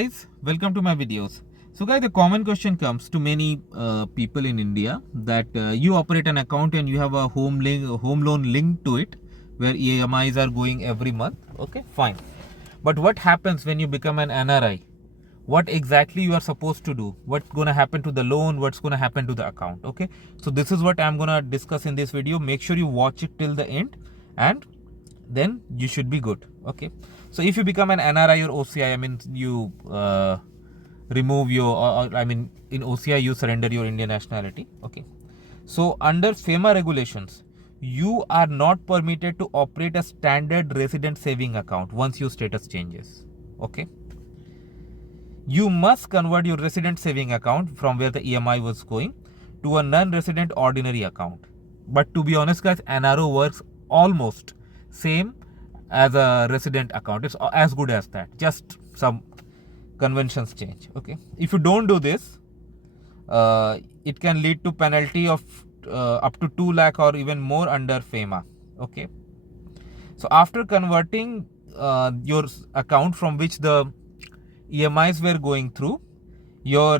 Guys, welcome to my videos. So guys, the common question comes to many people in India that you operate an account and you have a home loan linked to it where EMIs are going every month. Okay, fine. But what happens when you become an NRI? What exactly you are supposed to do? What's going to happen to the loan? What's going to happen to the account? Okay, so this is what I'm going to discuss in this video. Make sure you watch it till the end and then you should be good. Okay, so if you become an NRI or OCI, I mean you remove your I mean in OCI you surrender your Indian nationality. Okay, so under FEMA regulations you are not permitted to operate a standard resident saving account once your status changes. Okay, you must convert your resident saving account from where the EMI was going to a non-resident ordinary account. But to be honest guys, NRO works almost same as a resident account. It's as good as that, just some conventions change. Okay, if you don't do this, it can lead to penalty of up to 2 lakh or even more under FEMA. Okay, so after converting your account from which the EMIs were going through, your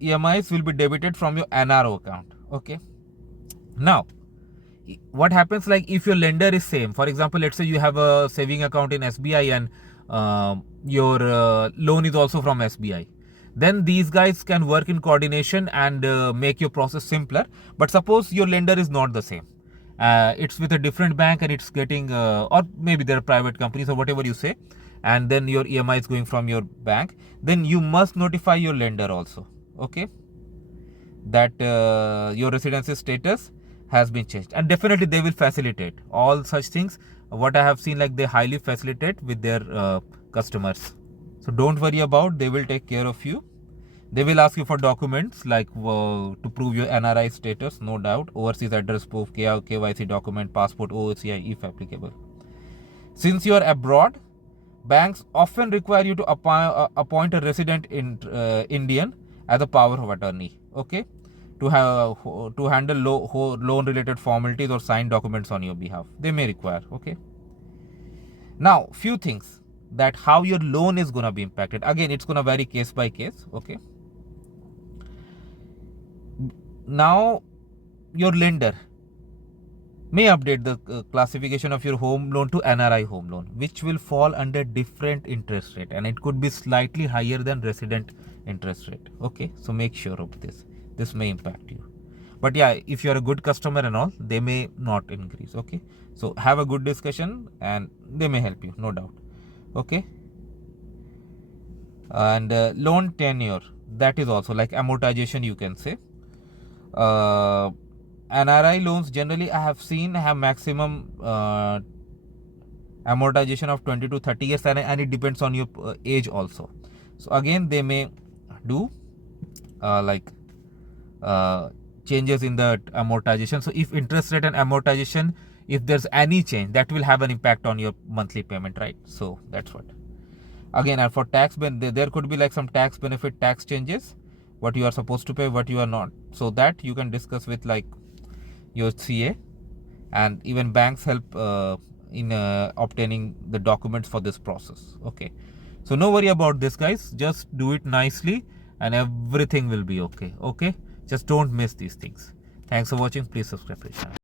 EMIs will be debited from your NRO account. Okay, now what happens, like if your lender is same, for example, let's say you have a saving account in SBI and your loan is also from SBI, then these guys can work in coordination and make your process simpler. But suppose your lender is not the same, it's with a different bank and it's getting or maybe they're private companies or whatever you say, and then your EMI is going from your bank, then you must notify your lender also. Okay, that your residency status has been changed, and definitely they will facilitate all such things. What I have seen, like they highly facilitate with their customers, so don't worry about, they will take care of you. They will ask you for documents like to prove your NRI status, no doubt, overseas address proof, KYC document, passport, OCI if applicable. Since you are abroad, banks often require you to appoint a resident in Indian as a power of attorney. Okay, to handle loan related formalities or sign documents on your behalf, they may require. Okay, now few things that how your loan is going to be impacted. Again, it's going to vary case by case. Okay, now your lender may update the classification of your home loan to NRI home loan, which will fall under different interest rate, and it could be slightly higher than resident interest rate. Okay, so make sure of this. This may impact you. But yeah, if you're a good customer and all, they may not increase. Okay, so have a good discussion and they may help you, no doubt. Okay, and loan tenure, that is also like amortization, you can say. NRI loans generally I have seen have maximum amortization of 20 to 30 years, and it depends on your age also. So again, they may do changes in the amortization. So if interest rate and amortization, if there's any change, that will have an impact on your monthly payment, right? So that's what. Again, and for tax, there could be like some tax benefit, tax changes, what you are supposed to pay, what you are not. So that you can discuss with like your CA, and even banks help in obtaining the documents for this process. Okay, so no worry about this guys, just do it nicely and everything will be okay. Okay, just don't miss these things. Thanks for watching. Please subscribe to the channel.